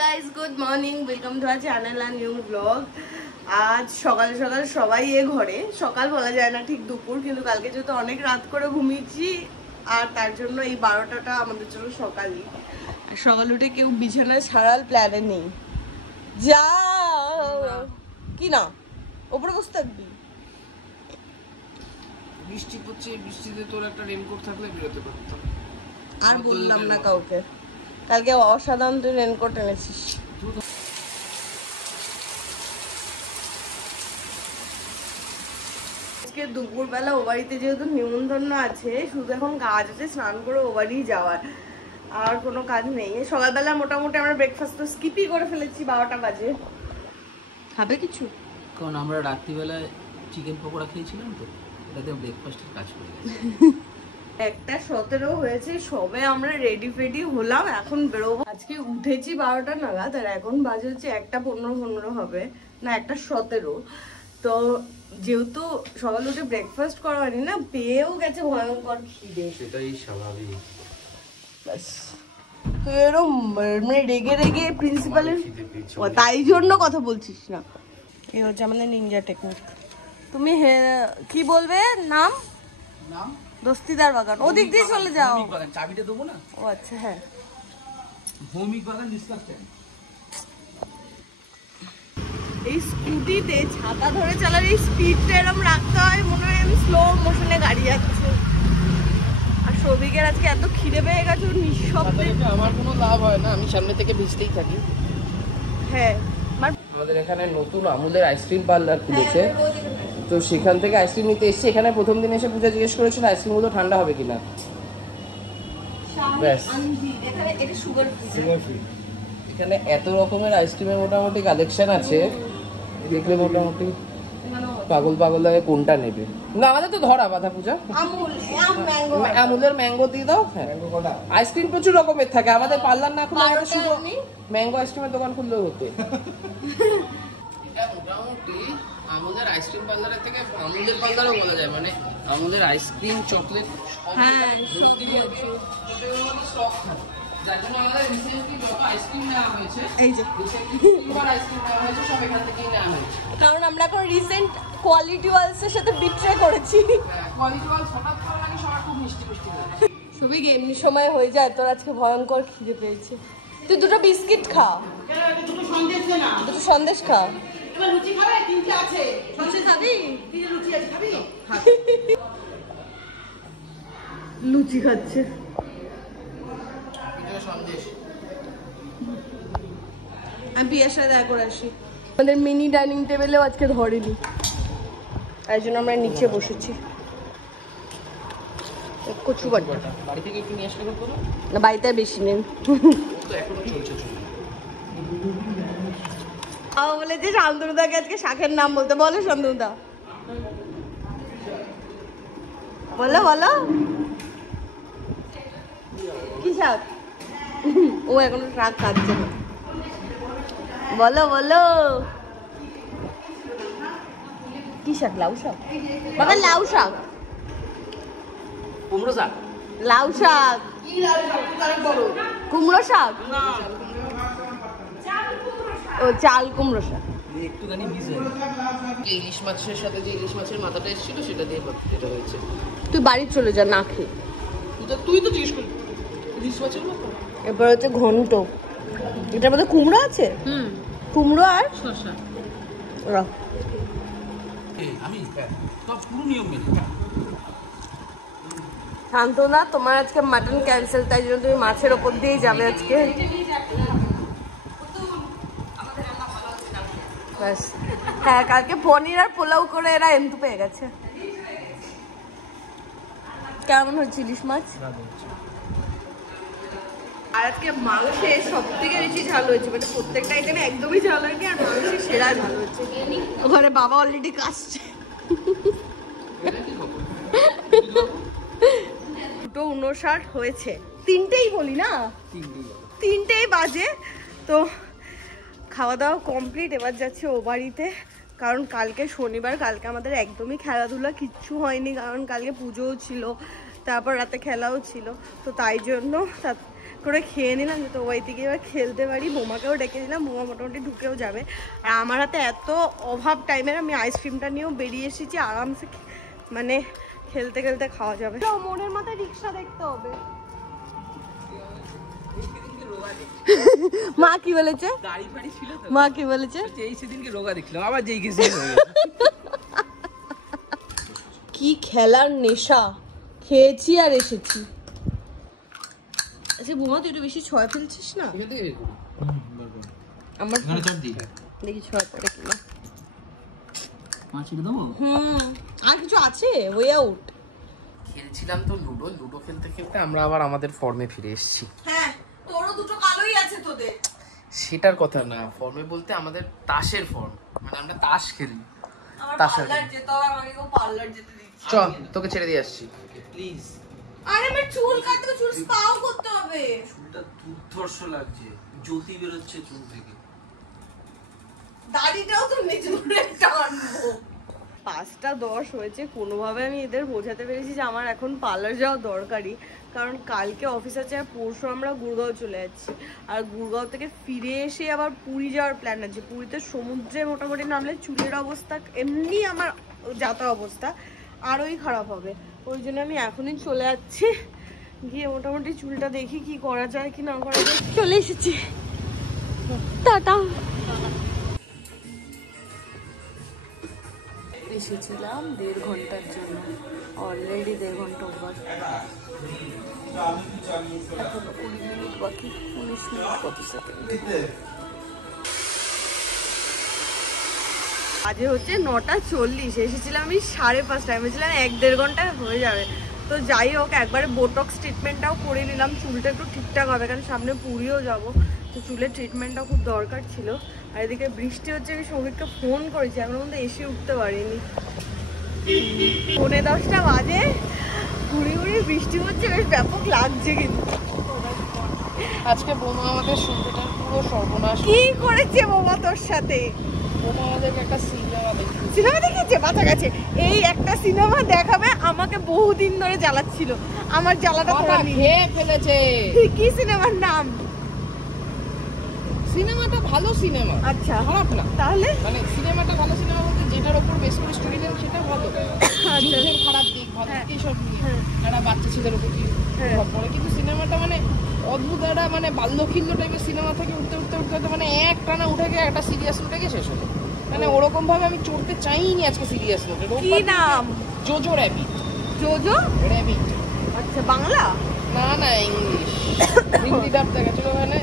Guys, good morning, welcome to our channel আর new blog. আজ সকাল সকাল সবাই ঘরে, সকাল বলা যায় না, ঠিক দুপুর, কিন্তু কালকে যেহেতু অনেক রাত করে ঘুমিয়েছি আর তার জন্য এই 12টাটা আমাদের জন্য সকালই। সকাল উঠে কেউ বিছানায় ছাড়ার প্ল্যানে নেই। যা কি না ওপরে বসে থাকবি, বৃষ্টি পড়ছে, বৃষ্টিতে তোর একটা রেনকোট থাকলে বেরোতে পারতাম। আর বললাম না কাউকে, কালকে অসাধারণ তুই রেনকোট এনেছিস। আজকে দুপুরবেলা ও বাড়িতে যেহেতু নিমন্ত্রণ আছে, শুধু এখন কাজ আছে স্নান করে ও বাড়ি যাওয়ার, আর কোনো কাজ নেই। সকালবেলা মোটামুটি আমরা ব্রেকফাস্ট তো স্কিপই করে ফেলেছি, 12টা বাজে। খাবে কিছু? কারণ আমরা রাত্রিবেলায় চিকেন পকোড়া খেয়েছিলাম, তো এটাতে ব্রেকফাস্টের কাজ করে গেছে। 1:17 হয়েছে, সবে আমরা রেডি ফেডি হলাম, এখন বেরোবো। আজকে উঠেছি 12টা নাগাদ, আর এখন বাজে হচ্ছে 1:15 হবে না, 1:17। তো যেহেতু সকাল উঠে ব্রেকফাস্ট করা হয়নি না, পেয়েও গেছে ভয়ঙ্কর খিদে। সেটাই স্বাভাবিক। তো এরকম মানে রেগে রেগে প্রিন্সিপালের, তাই জন্য কথা বলছিস না। এই হচ্ছে আমাদের নিনজা টেকনিক। তুমি কি বলবে নাম? নাম দস্তিদার বাগান, ওদিক দিয়ে চলে যাও। চাবিটা দেবো না? ও আচ্ছা, হ্যাঁ। ভৌমিক বাগান ডিসকাস্টেড। এই স্কুটিতে ছাতা ধরে চালার এই স্পিডটা এরকম রাখতে হয়, মনে হয় আমি স্লো মোশনে গাড়ি যাচ্ছে। আর সৌভিকের আজকে এত খিদে পেয়ে গেছে, নিঃশব্দে। আমার কোনো লাভ হয় না, আমি সামনে থেকে ভিজতেই থাকি। হ্যাঁ, আমাদের এখানে নতুন আমুলের আইসক্রিম পার্লার খুলেছে, তো সেখান থেকে আইসক্রিম নিতে এসেছি। এখানে প্রথম দিন এসে পূজা জিজ্ঞেস করেছিল আইসক্রিমগুলো ঠান্ডা হবে কিনা। ব্যাস, এখানে এত রকমের আইসক্রিমের মোটামুটি কালেকশন আছে, দেখলে মোটামুটি পাগল পাগল লাগে কোনটা নেবে। না, আমাদের তো ধরা বাঁধা পূজা। আমুলের ম্যাঙ্গো দিয়ে দাও। হ্যাঁ, আইসক্রিম প্রচুর রকমের থাকে, আমাদের পার্লার না খুলে আমাদের শুধু ম্যাঙ্গো আইসক্রিমের দোকান খুললেও হতো। মোটামুটি আমুলের আইসক্রিম পার্লারের থেকে আমুলের পার্লারও বলা যায়, মানে আমুলের আইসক্রিম চকলেট যার জন্য আমাদের রিসেন্টলি যত আইসক্রিম নেওয়া হয়েছে, এই যে তিনবার আইসক্রিম নেওয়া হয়েছে, সব এখান থেকেই নেওয়া হয়েছে। কারণ আমরা এখন রিসেন্ট কোয়ালিটি ওয়ালসের সাথে বিট্রে করেছি। কোয়ালিটি ওয়ালস হঠাৎ করে লাগে, সবার খুব মিষ্টি মিষ্টি লাগে। সবই এমনি সময় হয়ে যায়, তোর আজকে ভয়ঙ্কর খিদে পেয়েছে। তুই দুটো বিস্কিট খা, দুটো সন্দেশ খা। লুচি খাবে? 3টে আছে। লুচি খাবি? 3টে লুচি আছে, খাবি? লুচি খাচ্ছে। আমি বিয়ের সাথে দেখা করে আসি। আমাদের মিনি ডাইনিং টেবিলেও আজকে ধরেনি, তাই জন্য আমরা নিচে বসেছি। কচু বাটা বাড়ি থেকে একটু নিয়ে আসলে করবো না, বাড়িতে বেশি নেই। এখনো চলছে। বলেছে শান্তনুদাকে আজকে শাকের নাম বলতে। বলো শান্তনুদা, বলো বলো কি শাক? ও এখনো শাক খাচ্ছে না, বলো বলো কি শাক? লাউ শাক বাবা, লাউ শাক, কুমড়ো শাক, লাউ শাক, কুমড়ো শাক, ও চাল কুমড়ো শাক। একটুখানি ভিজে ইলিশ মাছের সাথে যে ইলিশ মাছের মাথাটা এসেছিল সেটা দিয়ে এটা হয়েছে। তুই বাড়ি চলে যা না খেয়ে। তুই তো জিজ্ঞেস করলি ইলিশ মাছের মতো। এবার হচ্ছে ঘন্ট, এটার মধ্যে কুমড়ো আছে। কুমড়ো আর শসা। আমি সব পুরো নিয়ম মেনে। শান্তনা, তোমার আজকে মাটন ক্যান্সেল, তাই জন্য তুমি মাছের ওপর দিয়েই যাবে আজকে। হ্যাঁ, কালকে পনির আর পোলাও করে এরা এমতু পেয়ে গেছে। কেমন হচ্ছে ইলিশ মাছ? আর আজকে মাংসে সব থেকে বেশি ঝাল হয়েছে, মানে প্রত্যেকটা আইটেমে একদমই ঝাল হয়নি, আর মাংসে সেরা ঝাল হয়েছে। ওখানে বাবা অলরেডি কাশছে। 2:59 হয়েছে, 3টেই বলি না, 3টেই বাজে। তো খাওয়া দাওয়া কমপ্লিট, এবার যাচ্ছে ও বাড়িতে। কারণ কালকে শনিবার, কালকে আমাদের একদমই খেলাধুলা কিচ্ছু হয়নি, কারণ কালকে পুজোও ছিল, তারপর রাতে খেলাও ছিল। তো তাই জন্য করে খেয়ে নিলাম, তো ওই থেকে এবার খেলতে পারি। বোমাকেও ডেকে দিলাম, বোমা মোটামুটি ঢুকেও যাবে। আর আমার হাতে এত অভাব টাইমের, আমি আইসক্রিমটা নিয়েও বেরিয়ে এসেছি আরামসে, মানে খেলতে খেলতে খাওয়া যাবে। মনের মাথায় রিক্সা দেখতে হবে। মা কি বলেছে? মা কি বলেছে? কি খেলার নেশা, খেয়েছি আর এসেছি। আচ্ছা বোমা, তুই একটু বেশি ছয় ফেলছিস না? আমার দেখি ছয় পরে কিনা। আর কিছু আছে? ওয়ে আউট খেলছিলাম তো লুডো, লুডো খেলতে খেলতে আমরা আবার আমাদের ফর্মে ফিরে এসেছি। হ্যাঁ, তোরও দুটো কালোই আছে তোদের। সেটার কথা না, ফর্মে বলতে আমাদের তাসের ফর্ম, মানে আমরা তাস খেলি। আমার পার্লার যেতে হবে, আমাকে কেউ পার্লার যেতে দিচ্ছে। চল তোকে ছেড়ে দিয়ে আসছি প্লিজ। আরে আমার চুল কাটতে, চুল স্পাও করতে হবে। চুলটা দুর্ধর্ষ লাগছে, জ্যোতি বেরোচ্ছে চুল থেকে। দাড়িটাও তো নিচে করে টানবো। 5:10 হয়েছে, কোনোভাবে আমি এদের বোঝাতে পেরেছি যে আমার এখন পার্লার যাওয়া দরকারি, কারণ কালকে অফিস আছে আর পরশু আমরা গুরগাঁও চলে যাচ্ছি। আর গুরগাঁও থেকে ফিরে এসে আবার পুরী যাওয়ার প্ল্যান আছে। পুরীতে সমুদ্রে মোটামুটি নামলে চুলের অবস্থা, এমনি আমার যাতা অবস্থা আরোই খারাপ হবে। ওই জন্য আমি এখনই চলে যাচ্ছি, গিয়ে মোটামুটি চুলটা দেখি কি করা যায় কি না করা যায়। চলে এসেছি, টাটা। এসেছিলাম 1.5 ঘন্টার জন্য, অলরেডি 1.5 ঘন্টা ওভার। এখনো 20 মিনিট বাকি, 19 মিনিট কত সেকেন্ড। আজকে হচ্ছে 9:40, এসেছিলাম আমি 5:30, ভেবেছিলাম 1-1.5 ঘন্টায় হয়ে যাবে। তো যাই হোক, একবারে বোটক্স ট্রিটমেন্টটাও করে নিলাম, চুলটা একটু ঠিকঠাক হবে, কারণ সামনে পুরীও যাবো, তো চুলের ট্রিটমেন্টটা খুব দরকার ছিল। আর এদিকে বৃষ্টি হচ্ছে, আমি সৌভিককে ফোন করেছি, এখনো মধ্যে এসে উঠতে পারিনি। 9:10 বাজে, ঘুরি ঘুরি বৃষ্টি হচ্ছে, বেশ ব্যাপক লাগছে। কিন্তু আজকে বোমা আমাদের সন্ধ্যাটার পুরো সর্বনাশ। কি করেছে বোমা তোর সাথে? বোমা আমাদেরকে একটা সিনেমা দেখিয়েছে, বাঁচা গেছে। এই একটা সিনেমা দেখাবে আমাকে বহুদিন ধরে জ্বালাচ্ছিল, আমার জ্বালাটা তোরা খেয়ে ফেলেছে। কি সিনেমার নাম? সিনেমাটা ভালো সিনেমা, আচ্ছা খারাপ না। তাহলে মানে সিনেমাটা ভালো সিনেমা বলতে যেটার উপর বেশ করে স্টোরি দেন সেটা ভালো। যুদ্ধের খারাপ দিক ভালো দিক এইসব নিয়ে একটা বাচ্চা ছেলের উপর কি প্রভাব পড়ে, কিন্তু সিনেমাটা মানে অদ্ভুত একটা মানে বাল্যখিল্য টাইপের সিনেমা থেকে উঠতে উঠতে উঠতে উঠতে মানে এক টানা উঠে গিয়ে একটা সিরিয়াস নোটে গিয়ে শেষ হলো। মানে ওরকম ভাবে আমি চড়তে চাইনি আজকে সিরিয়াস নোটে। কি নাম? JoJo rabbit. JoJo rabbit? আচ্ছা, বাংলা? না না, ইংলিশ, হিন্দি ডাব দেখাচ্ছিল। মানে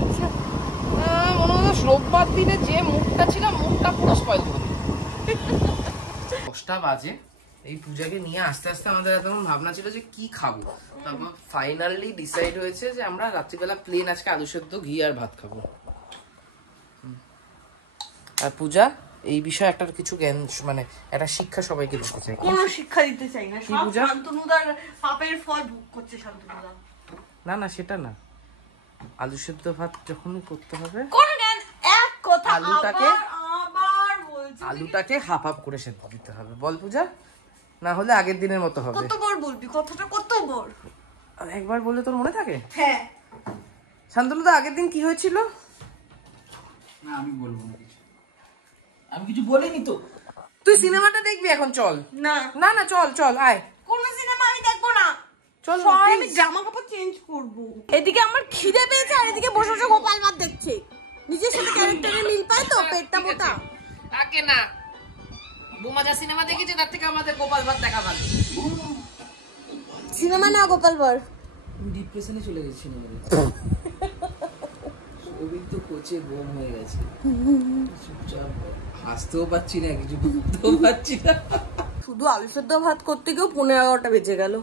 আচ্ছা, মনে হলো রোববার দিনে যে মুখটা ছিল, মুখটা পুরো স্পয়েল করে 10টা বাজে। এই পূজাকে নিয়ে আস্তে আস্তে আমাদের এখন ভাবনা ছিল যে কি খাবো, তারপর ফাইনালি ডিসাইড হয়েছে যে আমরা রাত্রিবেলা প্লেন আজকে আলু সেদ্ধ ঘি আর ভাত খাবো। আর পূজা এই বিষয়ে একটা কিছু জ্ঞান, মানে একটা শিক্ষা সবাইকে দিতে চাই। কোনো শিক্ষা দিতে চাই না, সব শান্তনুদার পাপের ফল ভোগ করছে শান্তনুদা। না না, সেটা না, আলু সেদ্ধ ভাত যখনই করতে হবে কোন জ্ঞান? এক কথা আলুটাকে আবার বলছি, আলুটাকে হাফ হাফ করে সেদ্ধ দিতে হবে। বল পূজা, না হলে আগের দিনের মতো হবে। কতবার বলবি কথাটা, কতবার? একবার বললে তোর মনে থাকে? হ্যাঁ। শান্তনুদা আগের দিন কি হয়েছিল? না আমি বলবো না কিছু, আমি কিছু বলিনি তো। তুই সিনেমাটা দেখবি এখন, চল। না না না, চল চল, আয়। কোন সিনেমা আমি দেখবো না, চল, আমি জামা কাপড় চেঞ্জ করব। এদিকে আমার খিদে পেয়েছে আর এদিকে বসে বসে গোপাল ভাত দেখছে। নিজের সাথে ক্যারেক্টারের মিল পায় তো, পেটটা মোটা। আগে না, বোমা যা সিনেমা দেখেছে তার থেকে আমাদের গোপাল ভাত দেখা ভালো। সিনেমা না গোপাল ভাত। ডিপ্রেশনে চলে গেছি না সবিক তো কোচে বোম হয়ে গেছে, চুপচাপ হাসতেও পাচ্ছি না, কিছু করতেও পাচ্ছি না। শুধু আলু সেদ্ধ ভাত করতে গিয়েও 11:30 বেজে গেল।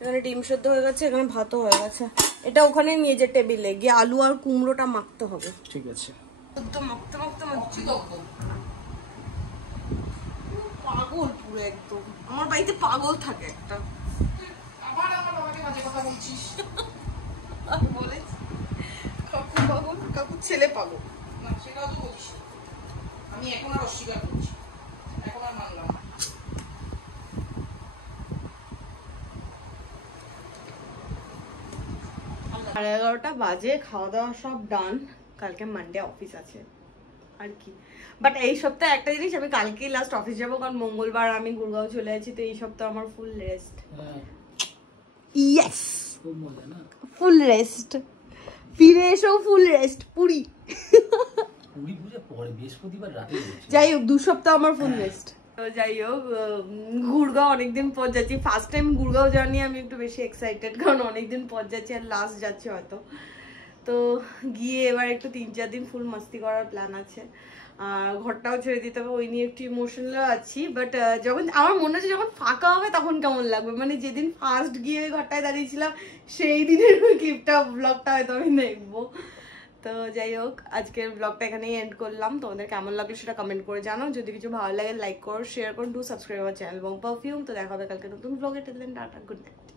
এখানে ডিম সেদ্ধ হয়ে গেছে, এখানে ভাতও হয়ে গেছে। এটা ওখানে নিয়ে যে টেবিলে গিয়ে আলু আর কুমড়োটা মাখতে হবে। ঠিক আছে, একদম মাখতে মাখতে মাখছি। পাগল পুরো একদম, আমার বাড়িতে পাগল থাকে একটা। আবার আমার বাবাকে বাজে কথা বলছিস। বলে কাকু পাগল, কাকু ছেলে পাগল। না সেটাও তো বলিস, আমি এখন আর অস্বীকার করছি, এখন আর মানলাম না। 11:30 বাজে, খাওয়া দাওয়া সব ডান। কালকে মানডে অফিস আছে আর কি। বাট এই সপ্তাহে একটা জিনিস, আমি কালকেই লাস্ট অফিস যাবো, কারণ মঙ্গলবার আমি গুরগাঁও চলে আছি। তো এই সপ্তাহ আমার ফুল রেস্ট। ইয়েস, খুব মজা না, ফুল রেস্ট। ফিরে এসো ফুল রেস্ট। পুরী পুরী পুজো পরে বৃহস্পতিবার রাতে। যাই হোক 2 সপ্তাহ আমার ফুল রেস্ট। তো যাই হোক, গুরগাঁও অনেকদিন পর যাচ্ছি। ফার্স্ট টাইম গুরগাঁও জার্নি, আমি একটু বেশি এক্সাইটেড, কারণ অনেকদিন পর যাচ্ছি আর লাস্ট যাচ্ছি হয়তো। তো গিয়ে এবার একটু 3-4 দিন ফুল মাস্তি করার প্ল্যান আছে। আর ঘরটাও ছেড়ে দিতে হবে, ওই নিয়ে একটু ইমোশনাল আছি। বাট যখন আমার মনে হচ্ছে যখন ফাঁকা হবে তখন কেমন লাগবে, মানে যেদিন ফার্স্ট গিয়ে ওই ঘরটায় দাঁড়িয়েছিলাম সেই দিনের ওই ক্লিপটা, ব্লগটা হয়তো আমি দেখবো। তো যাই হোক, আজকের ব্লগটা এখানেই এন্ড করলাম। তোমাদের কেমন লাগলো সেটা কমেন্ট করে জানাও। যদি কিছু ভালো লাগে লাইক করো, শেয়ার করো, সাবস্ক্রাইব আমার চ্যানেল এবং পারফিউম। তো দেখা হবে কালকে নতুন ব্লগে। Tata, good night.